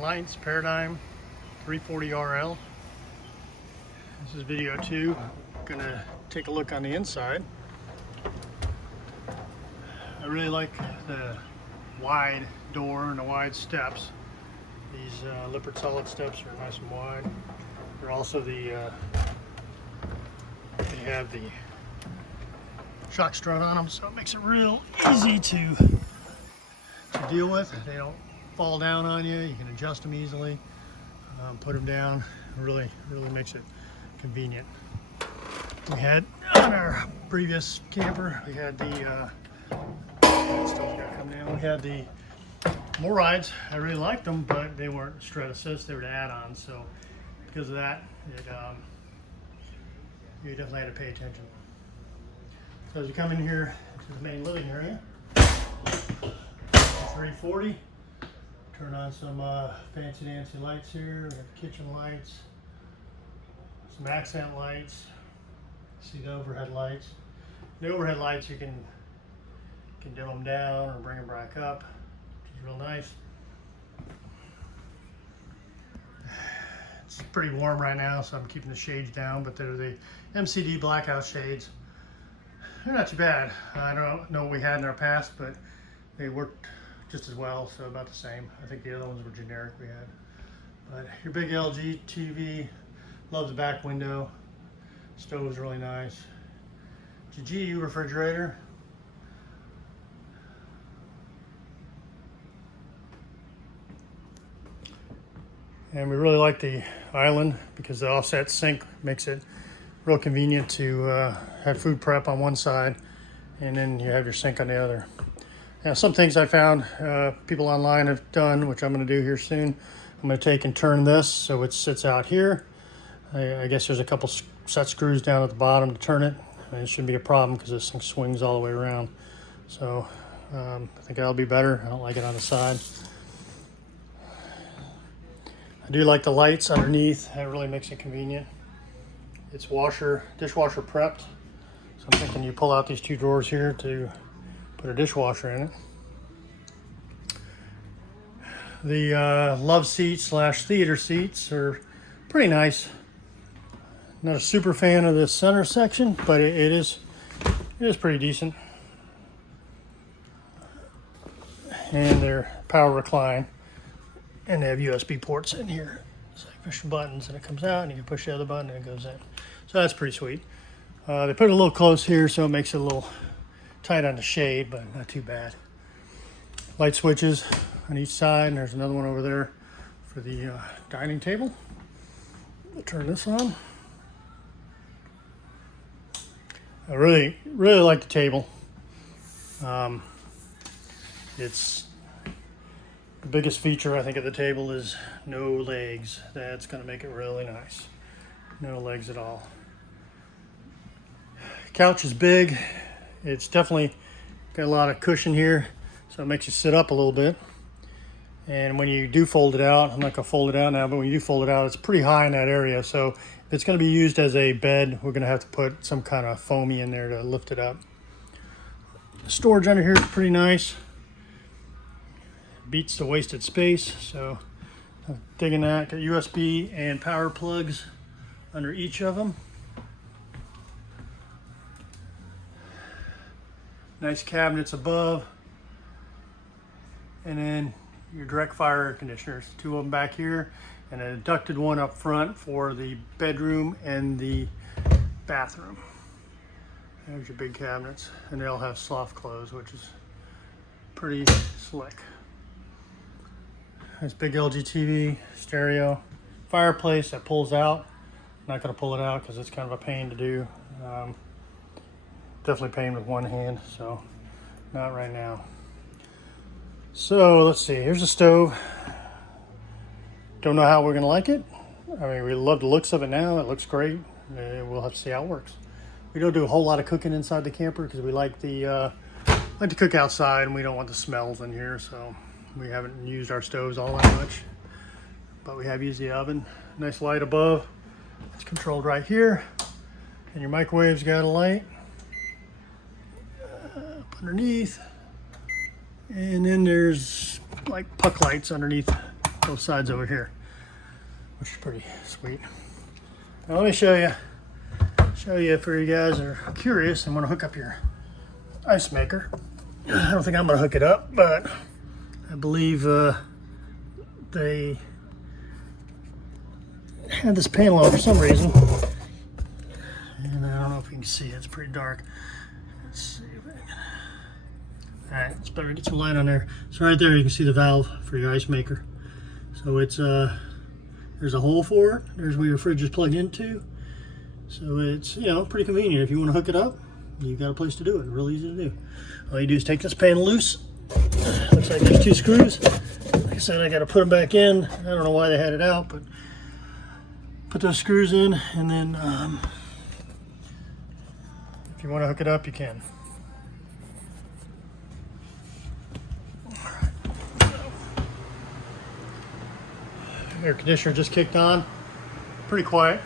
Lights Paradigm 340RL. This is video 2. Gonna take a look on the inside. I really like the wide door and the wide steps. These Lippert solid steps are nice and wide. They're also they have the shock strut on them, so it makes it real easy to deal with. They don't fall down on you. You can adjust them easily, put them down. Really makes it convenient. We had on our previous camper, we had the we had the MORrydes. I really liked them, but they weren't strut assist. They were the add-ons. So because of that, you definitely had to pay attention. So as you come in here to the main living area, 340. Turn on some fancy dancy lights here. We have the kitchen lights, some accent lights. See the overhead lights. The overhead lights you can dim them down or bring them back up, which is real nice. It's pretty warm right now, so I'm keeping the shades down, but they're the MCD blackout shades. They're not too bad. I don't know what we had in our past, but they worked just as well, so about the same. I think the other ones were generic we had. But your big LG TV, love the back window. Stove's really nice. It's a GU refrigerator. And we really like the island because the offset sink makes it real convenient to have food prep on one side and then you have your sink on the other. Now, some things I found people online have done, which I'm going to do here soon. I'm going to take and turn this so it sits out here. I guess there's a couple set screws down at the bottom to turn it. And it shouldn't be a problem because this thing swings all the way around. So I think that'll be better. I don't like it on the side. I do like the lights underneath. That really makes it convenient. It's dishwasher prepped. So I'm thinking you pull out these two drawers here to put a dishwasher in it. The love seats / theater seats are pretty nice. Not a super fan of the center section, but it is pretty decent. And they're power recline, and they have USB ports in here. So you push the buttons and it comes out, and you can push the other button and it goes in. So that's pretty sweet. They put it a little close here, so it makes it a little tight on the shade, but not too bad. Light switches on each side, and there's another one over there for the dining table. I'll turn this on. I really like the table. It's the biggest feature I think of the table is no legs. That's going to make it really nice. No legs at all. Couch is big. It's definitely got a lot of cushion here, so it makes you sit up a little bit. And when you do fold it out, I'm not going to fold it out now, but when you do fold it out, it's pretty high in that area. So if it's going to be used as a bed, we're going to have to put some kind of foamy in there to lift it up. The storage under here is pretty nice. Beats the wasted space, so I'm digging that. Got USB and power plugs under each of them. Nice cabinets above, and then your direct fire air conditioners, 2 of them back here, and a ducted one up front for the bedroom and the bathroom. There's your big cabinets, and they all have soft close, which is pretty slick. Nice big LG TV, stereo, fireplace that pulls out. I'm not going to pull it out because it's kind of a pain to do. Definitely pain with one hand, so not right now. So let's see, here's the stove. Don't know how we're gonna like it. I mean, we love the looks of it now. It looks great. We'll have to see how it works. We don't do a whole lot of cooking inside the camper because we like to cook outside and we don't want the smells in here, so we haven't used our stoves all that much. But we have used the oven. Nice light above. It's controlled right here. And your microwave's got a light. Underneath, and then there's like puck lights underneath both sides over here, which is pretty sweet. Now let me show you for you guys that are curious and want to hook up your ice maker. I don't think I'm going to hook it up, but I believe they had this panel on for some reason. And I don't know if you can see it. It's pretty dark. Let's see if I can. Alright, it's better to get some light on there. So right there you can see the valve for your ice maker. So it's there's a hole for it. There's where your fridge is plugged into. So it's, you know, pretty convenient. If you want to hook it up, you've got a place to do it. Real easy to do. All you do is take this panel loose. Looks like there's 2 screws. Like I said, I got to put them back in. I don't know why they had it out, but put those screws in, and then if you want to hook it up, you can. Air conditioner just kicked on. Pretty quiet.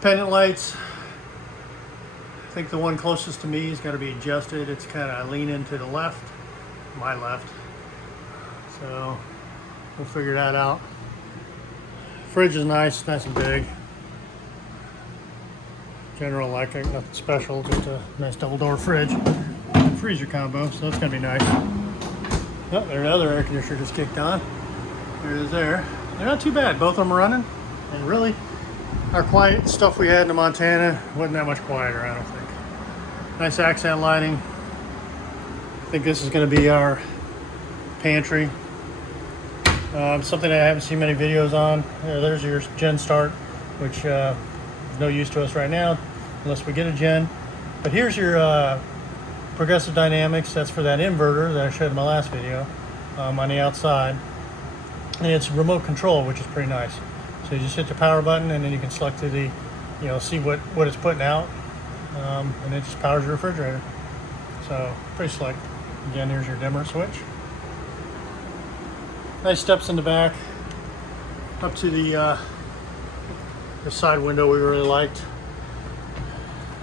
Pendant lights. I think the one closest to me has got to be adjusted. It's kind of leaning to the left, my left. So we'll figure that out. Fridge is nice and big. General Electric, nothing special, just a nice double door fridge. Freezer combo, so that's gonna be nice. Oh, there's another air conditioner just kicked on. There it is there. They're not too bad, both of them are running. And really, our quiet stuff we had in Montana wasn't that much quieter, I don't think. Nice accent lighting. I think this is gonna be our pantry. Something I haven't seen many videos on. There's your gen start, which is no use to us right now unless we get a gen. But here's your progressive dynamics. That's for that inverter that I showed in my last video on the outside. And it's remote control, which is pretty nice. So you just hit the power button and then you can select to the, you know, see what it's putting out. And it just powers your refrigerator. So pretty slick. Again, here's your dimmer switch. Nice steps in the back, up to the side window we really liked.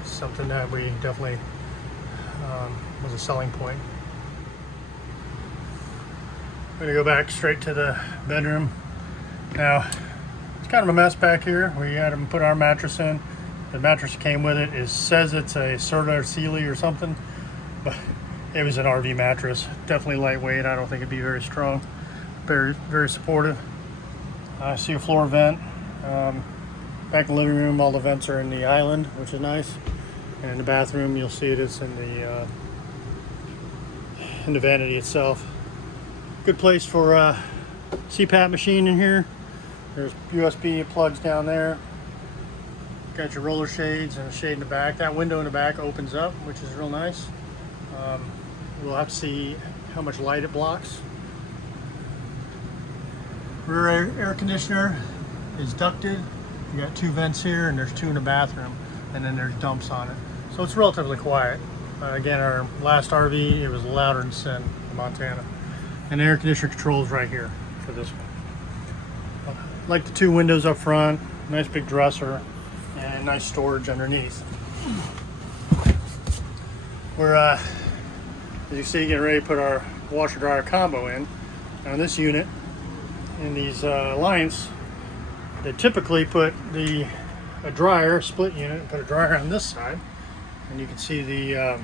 Something that we definitely was a selling point. I'm gonna go back straight to the bedroom. Now, it's kind of a mess back here. We had to put our mattress in. The mattress that came with it says it's a Serta or Sealy or something, but it was an RV mattress. Definitely lightweight. I don't think it'd be very strong. Very, very supportive. I see a floor vent. Back in the living room, all the vents are in the island, which is nice. And in the bathroom, you'll see it's in the vanity itself. Good place for CPAP machine in here. There's USB plugs down there. Got your roller shades and a shade in the back. That window in the back opens up, which is real nice. We'll have to see how much light it blocks. Rear air conditioner is ducted. You got 2 vents here and there's 2 in the bathroom, and then there's dumps on it. So it's relatively quiet. Again, our last RV, it was louder than sin in Montana. And the air conditioner control is right here for this one. Like the 2 windows up front, nice big dresser, and nice storage underneath. We're, as you see, getting ready to put our washer dryer combo in. Now this unit, in these Alliance, they typically put a dryer, split unit, put a dryer on this side, and you can see the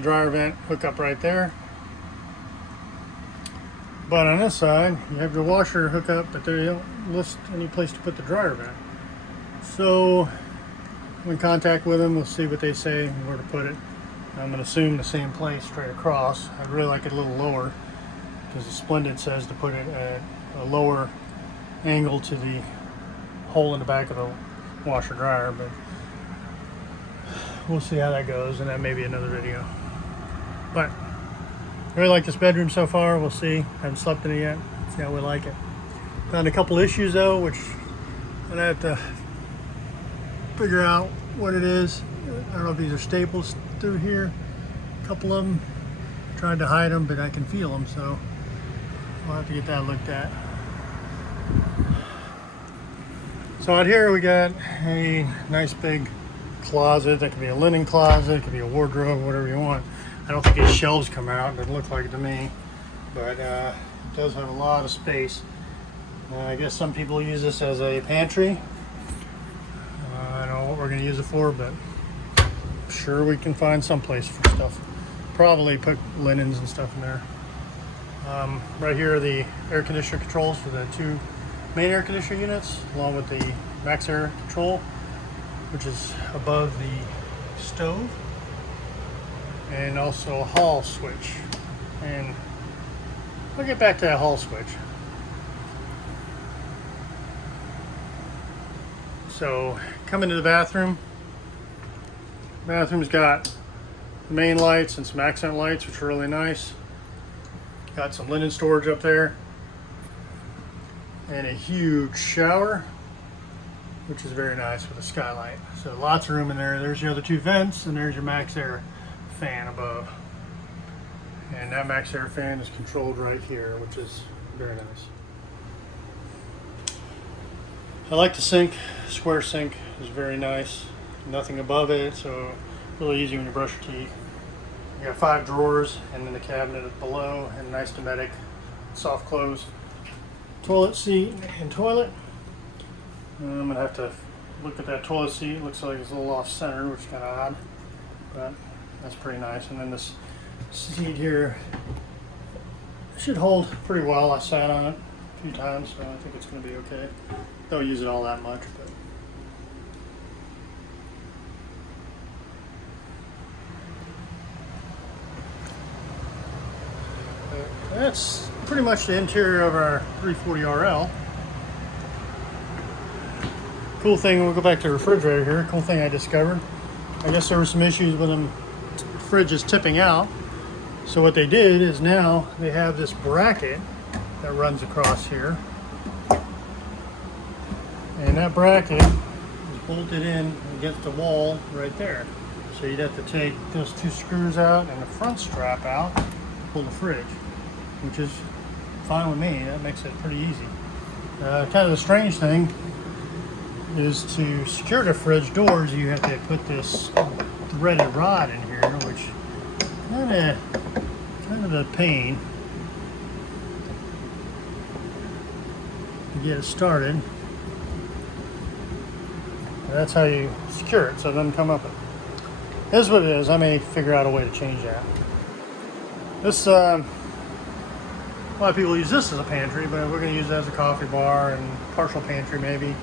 dryer vent hook up right there. But on this side, you have your washer hook up, but they don't list any place to put the dryer vent. So, I'm in contact with them. We'll see what they say and where to put it. I'm going to assume the same place straight across. I'd really like it a little lower because the Splendid says to put it at a lower angle to the hole in the back of the washer dryer, but we'll see how that goes, and that may be another video. But I really like this bedroom so far. We'll see. Haven't slept in it yet. See how we like it. Found a couple issues though, which I'm gonna have to figure out what it is. I don't know if these are staples through here. A couple of them. Tried to hide them, but I can feel them, so we'll have to get that looked at. So out here we got a nice big closet. That could be a linen closet, it could be a wardrobe, whatever you want. I don't think its shelves come out. It doesn't look like it to me, but it does have a lot of space. I guess some people use this as a pantry. I don't know what we're going to use it for, but I'm sure we can find some place for stuff. Probably put linens and stuff in there. Right here are the air conditioner controls for the 2 main air conditioner units, along with the MaxxAir control, which is above the stove, and also a hall switch. And we'll get back to that hall switch. So, coming to the bathroom. Bathroom's got main lights and some accent lights, which are really nice. Got some linen storage up there, and a huge shower, which is very nice with a skylight. So lots of room in there. There's your other 2 vents, and there's your MaxxAir fan above. And that MaxxAir fan is controlled right here, which is very nice. I like the sink. Square sink is very nice. Nothing above it, so really easy when you brush your teeth. You got 5 drawers, and then the cabinet below, and nice Dometic soft close toilet seat and toilet. I'm gonna have to look at that toilet seat. It looks like it's a little off center, which is kind of odd, but that's pretty nice. And then this seat here should hold pretty well. I sat on it a few times, so I think it's gonna be okay. Don't use it all that much, but that's pretty much the interior of our 340RL. Cool thing, we'll go back to the refrigerator here. Cool thing I discovered. I guess there were some issues with them fridges tipping out. So what they did is now they have this bracket that runs across here. And that bracket is bolted in against the wall right there. So you'd have to take those 2 screws out and the front strap out to pull the fridge, which is fine with me. That makes it pretty easy. Kind of the strange thing is to secure the fridge doors, you have to put this threaded rod in here, which kind of a pain to get it started. That's how you secure it, so it doesn't come up. It is what it is. I may figure out a way to change that. This a lot of people use this as a pantry, but we're going to use it as a coffee bar and partial pantry maybe.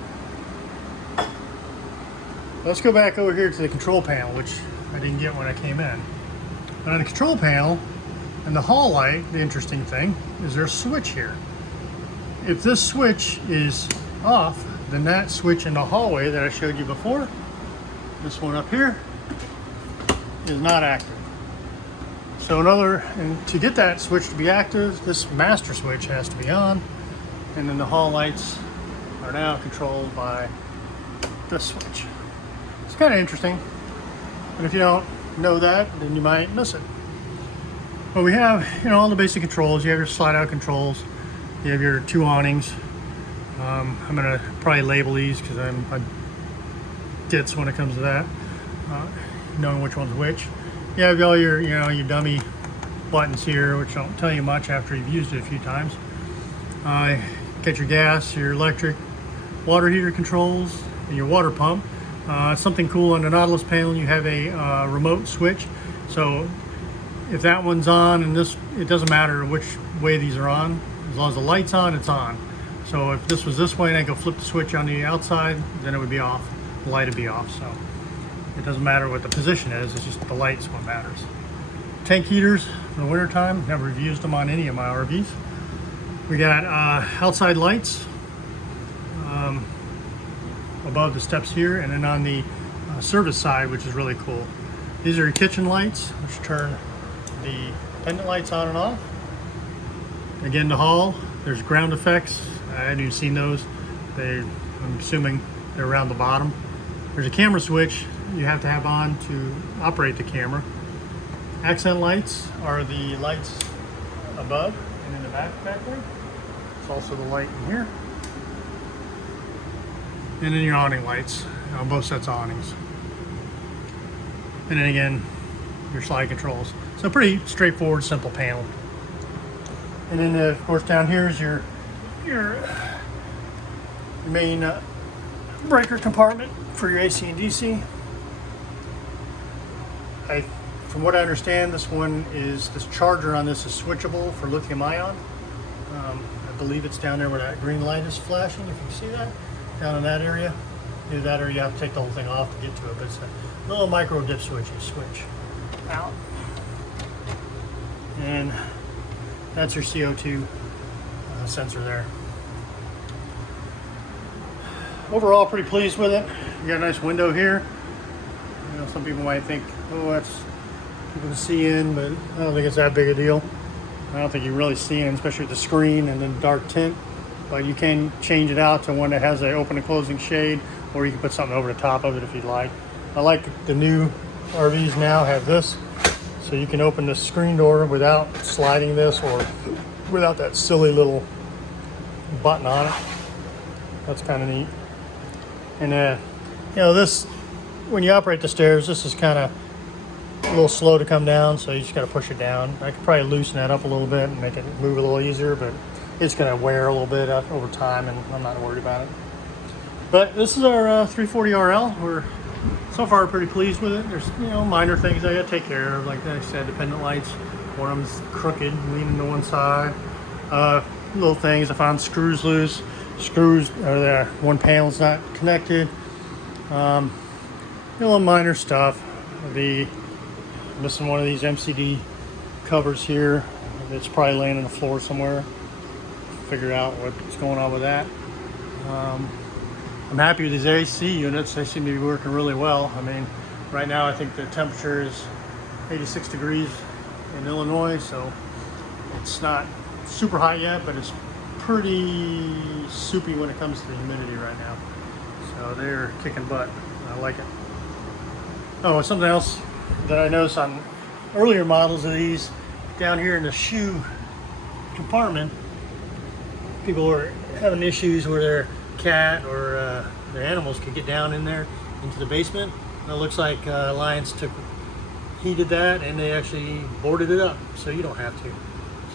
Let's go back over here to the control panel, which I didn't get when I came in. And on the control panel and the hall light, the interesting thing is there's a switch here. If this switch is off, then that switch in the hallway that I showed you before, this one up here, is not active. So and to get that switch to be active, this master switch has to be on, and then the hall lights are now controlled by this switch. It's kind of interesting, but if you don't know that, then you might miss it. But we have, all the basic controls. You have your slide-out controls. You have your 2 awnings. I'm gonna probably label these because I'm a ditz when it comes to that, knowing which one's which. You have all your, your dummy buttons here, which don't tell you much after you've used it a few times. Get your gas, your electric, water heater controls, and your water pump. Something cool on the Nautilus panel, you have a remote switch. So if that one's on and it doesn't matter which way these are on, as long as the light's on, it's on. So if this was this way and I go flip the switch on the outside, then it would be off. The light would be off. So it doesn't matter what the position is, it's just the light's what matters. Tank heaters in the winter time, never used them on any of my RVs. We got outside lights above the steps here, and then on the service side, which is really cool. These are your kitchen lights, which turn the pendant lights on and off. Again, the hall, there's ground effects. I hadn't even seen those. I'm assuming they're around the bottom. There's a camera switch you have to have on to operate the camera. Accent lights are the lights above and in the back there. It's also the light in here. And then your awning lights on both sets of awnings. And then again, your slide controls. So pretty straightforward, simple panel. And then of course down here is your main breaker compartment for your AC and DC. From what I understand, this charger on this is switchable for lithium ion. I believe it's down there where that green light is flashing, if you can see that, down in that area. Either that or you have to take the whole thing off to get to it, but it's a little micro dip switch you switch out. And that's your CO2 sensor there. Overall, pretty pleased with it. You got a nice window here. You know, some people might think, oh, that's people can see in, but I don't think it's that big a deal. I don't think you really see in, especially with the screen and then dark tint. But you can change it out to one that has an open and closing shade, or you can put something over the top of it if you'd like. I like the new RVs now have this, so you can open the screen door without sliding this or without that silly little button on it. That's kind of neat. And you know, this, when you operate the stairs, this is kind of a little slow to come down, so you just got to push it down. I could probably loosen that up a little bit and make it move a little easier, but it's going to wear a little bit over time, and I'm not worried about it. But this is our 340RL. We're so far pretty pleased with it. There's, you know, minor things I got to take care of, like I said, dependent lights. One of them's crooked, leaning to one side. Little things. I found screws loose. Screws are there. One panel's not connected. Little minor stuff. Missing one of these MCD covers here. It's probably laying on the floor somewhere. Figure out what's going on with that. I'm happy with these AC units. They seem to be working really well. I mean, right now I think the temperature is 86 degrees in Illinois, so it's not super hot yet, but it's pretty soupy when it comes to the humidity right now. So they're kicking butt. I like it. Oh, something else that I noticed on earlier models of these, down here in the shoe compartment, people were having issues where their cat or their animals could get down in there into the basement. And it looks like Alliance heated that, and they actually boarded it up, so you don't have to.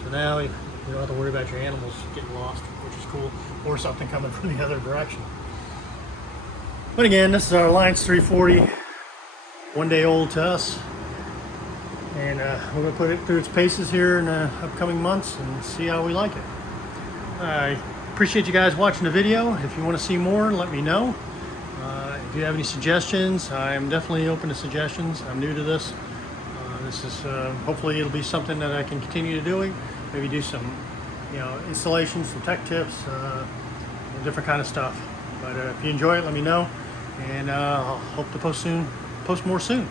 So now you don't have to worry about your animals getting lost, which is cool, or something coming from the other direction. But again, this is our Alliance 340, 1 day old to us. And we're going to put it through its paces here in the upcoming months and see how we like it. I appreciate you guys watching the video. If you want to see more, let me know. If you have any suggestions, I'm definitely open to suggestions. I'm new to this. This is hopefully it'll be something that I can continue doing. Maybe do some, installations, some tech tips, different kind of stuff. But if you enjoy it, let me know, and I'll hope to post more soon.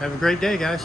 Have a great day, guys.